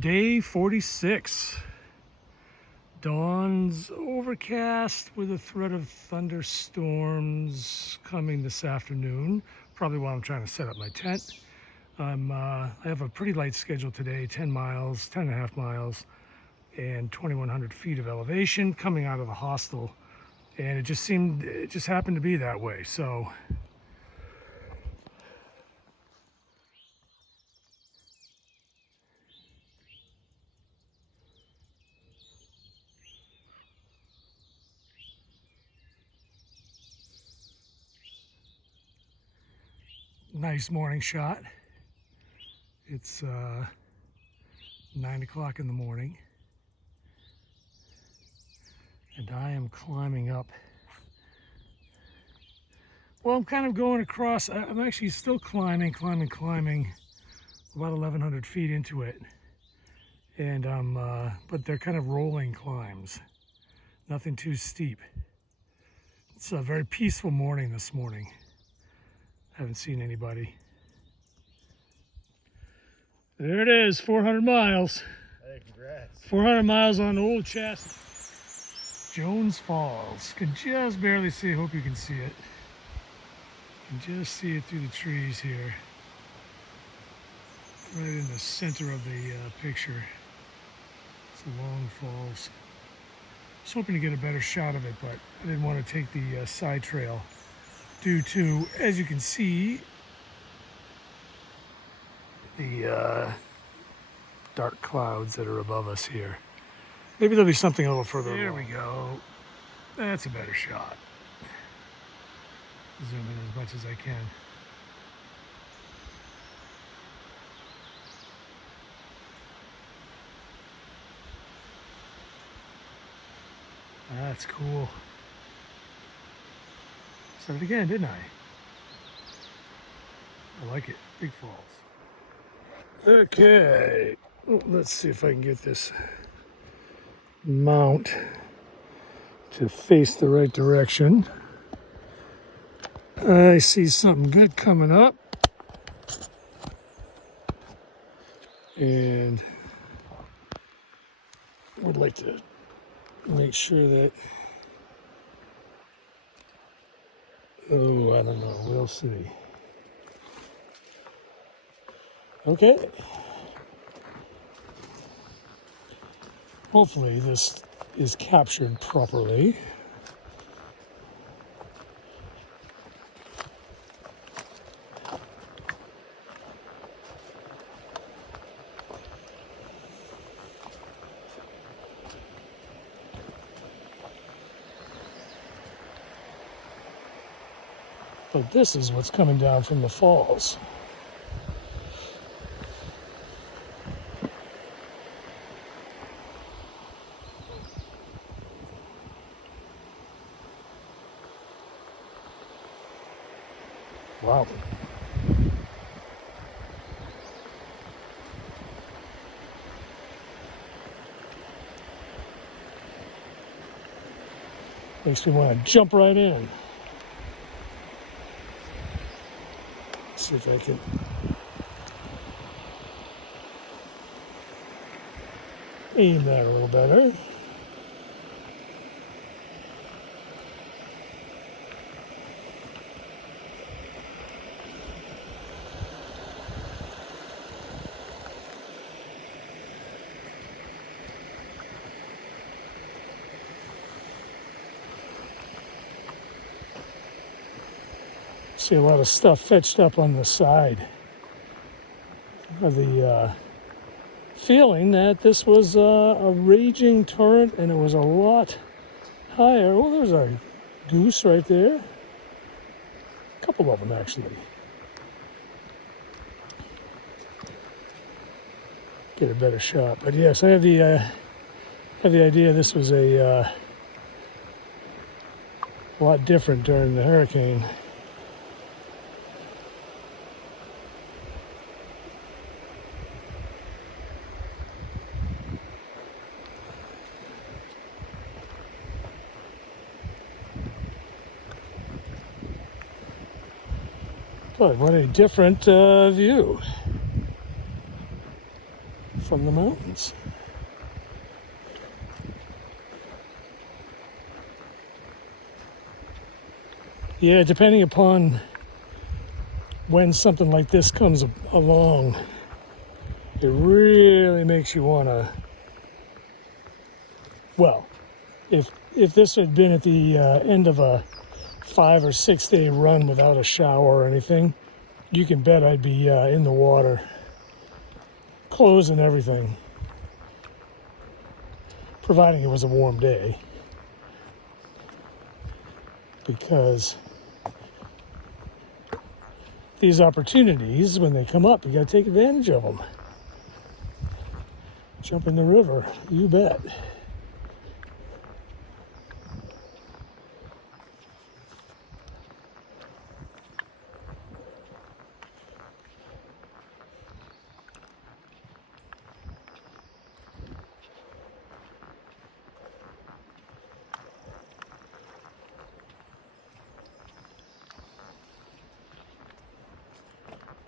Day 46. Dawn's overcast with a threat of thunderstorms coming this afternoon. Probably while I'm trying to set up my tent. I have a pretty light schedule today, 10 miles, 10 and a half miles, and 2,100 feet of elevation coming out of the hostel. And it just happened to be that way. So nice morning shot. It's 9 o'clock in the morning, and I am climbing up. Well, I'm kind of going across. I'm actually still climbing about 1,100 feet into it, and but they're kind of rolling climbs, nothing too steep. It's a very peaceful morning this morning. Haven't seen anybody. There it is, 400 miles. Hey, congrats. 400 miles on Old Chassis. Jones Falls. Can just barely see. Hope you can see it. Can just see it through the trees here. Right in the center of the picture. It's Long Falls. I was hoping to get a better shot of it, but I didn't want to take the side trail due to, as you can see, the dark clouds that are above us here. Maybe there'll be something a little further along. There we go. That's a better shot. Zoom in as much as I can. That's cool. Said it again, didn't I? I like it. Big Falls. Okay, let's see if I can get this mount to face the right direction. I see something good coming up, and would like to make sure that, I don't know, we'll see. Okay. Hopefully this is captured properly. But this is what's coming down from the falls. Wow. Makes me want to jump right in. Let's see if I can. Aim that a little better. See a lot of stuff fetched up on the side of the feeling that this was a raging torrent, and it was a lot higher. Oh, there's a goose right there. A couple of them, actually. Get a better shot. But yes, I have the idea this was a lot different during the hurricane. But what a different view. from the mountains. Yeah, depending upon when something like this comes along, it really makes you want to, well, if this had been at the end of a 5 or 6 day run without a shower or anything, you can bet I'd be in the water, clothes and everything, providing it was a warm day, because these opportunities, when they come up, you got to take advantage of them. Jump in the river, you bet.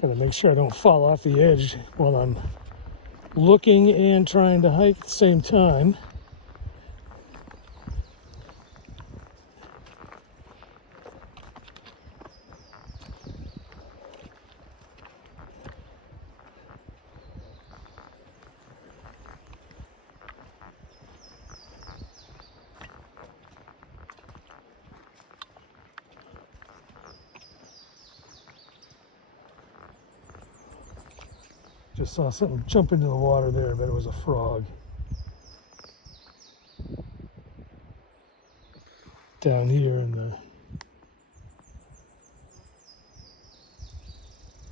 Gotta make sure I don't fall off the edge while I'm looking and trying to hike at the same time. Just saw something jump into the water there, but it was a frog. Down here in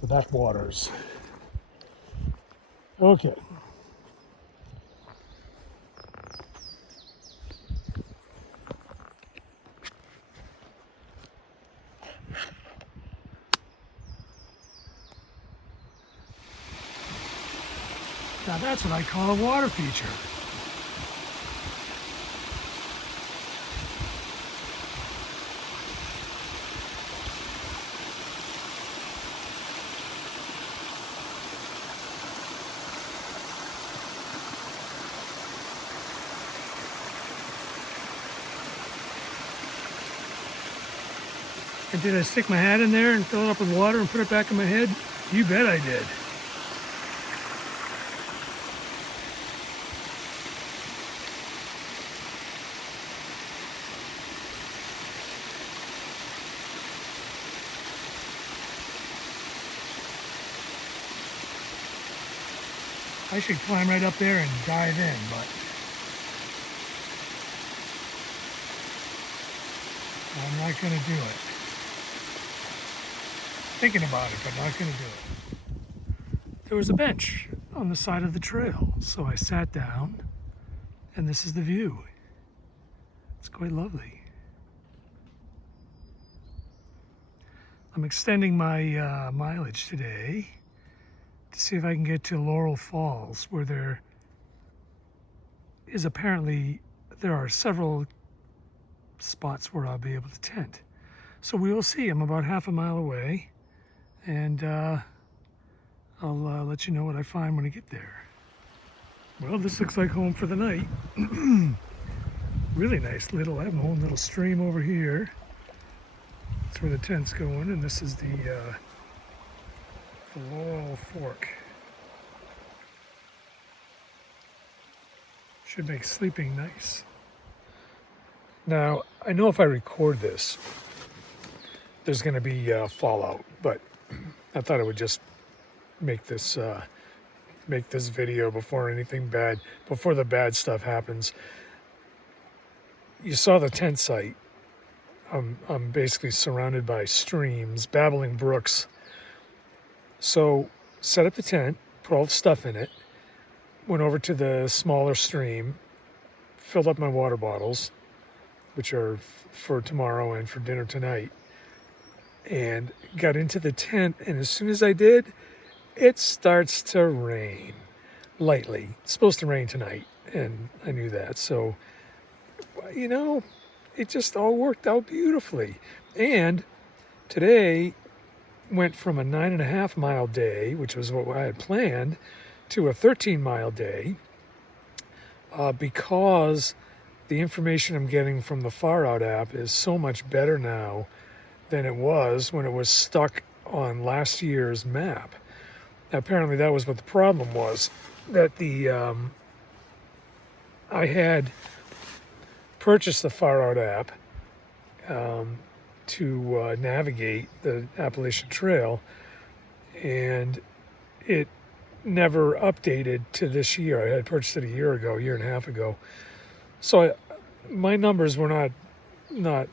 the backwaters. Okay. Now that's what I call a water feature. And did I stick my hat in there and fill it up with water and put it back in my head? You bet I did. I should climb right up there and dive in, but I'm not going to do it. Thinking about it, but not going to do it. There was a bench on the side of the trail, so I sat down, and this is the view. It's quite lovely. I'm extending my mileage today to see if I can get to Laurel Falls, where there are several spots where I'll be able to tent. So we will see. I'm about half a mile away, and I'll let you know what I find when I get there. Well, this looks like home for the night. Really nice little, I have my own little stream over here. That's where the tent's going, and this is the Laurel Fork. Should make sleeping nice. Now, I know if I record this, there's going to be fallout, but I thought I would just make this video before the bad stuff happens. You saw the tent site. I'm basically surrounded by streams, babbling brooks. So set up the tent, put all the stuff in it, went over to the smaller stream, filled up my water bottles, which are for tomorrow and for dinner tonight, and got into the tent, and as soon as I did, it starts to rain lightly. It's supposed to rain tonight, and I knew that. So, you know, it just all worked out beautifully. And today went from a 9.5 mile day, which was what I had planned, to a 13-mile day because the information I'm getting from the Far Out app is so much better now than it was when it was stuck on last year's map. Apparently that was what the problem was, that I had purchased the Far Out app to navigate the Appalachian Trail, and it never updated to this year. I had purchased it a year and a half ago. So my numbers were not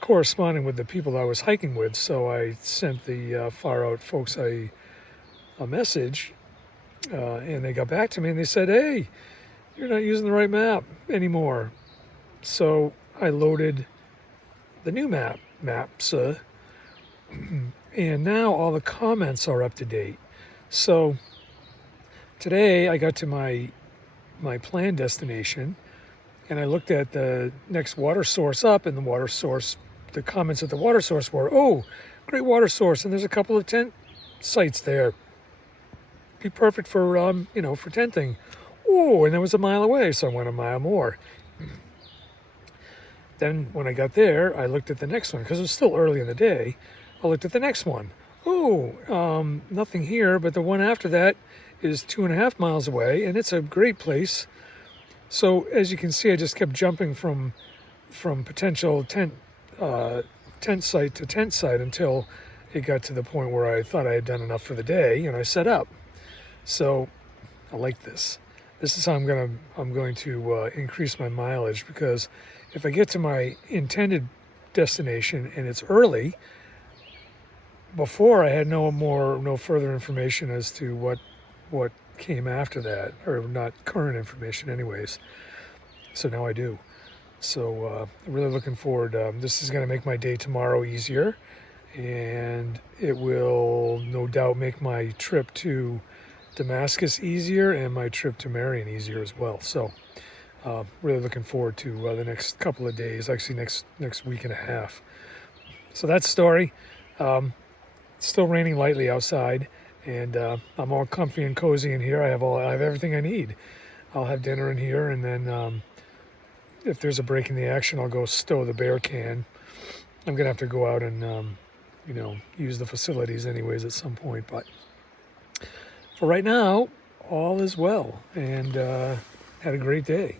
corresponding with the people I was hiking with, so I sent the Far Out folks a message, and they got back to me and they said, hey, you're not using the right map anymore. So I loaded the new maps, and now all the comments are up to date. So today I got to my planned destination, and I looked at the next water source up, and the comments at the water source were, oh, great water source, and there's a couple of tent sites there. Be perfect for for tenting. Oh, and that was a mile away, so I went a mile more. Then when I got there, I looked at the next one because it was still early in the day. I looked at the next one. Oh, nothing here, but the one after that is 2.5 miles away, and it's a great place. So as you can see, I just kept jumping from potential tent site to tent site until it got to the point where I thought I had done enough for the day, and I set up. So I like this. This is how I'm going to increase my mileage, because if I get to my intended destination and it's early, before I had no further information as to what came after that, or not current information anyways. So now I do. So I'm really looking forward. This is going to make my day tomorrow easier, and it will no doubt make my trip to Damascus easier and my trip to Marion easier as well. So really looking forward to the next couple of days, actually next week and a half. So that's the story. It's still raining lightly outside, and I'm all comfy and cozy in here. I have everything I need. I'll have dinner in here, and then if there's a break in the action, I'll go stow the bear can. I'm gonna have to go out and use the facilities anyways at some point, but for right now, all is well, and had a great day.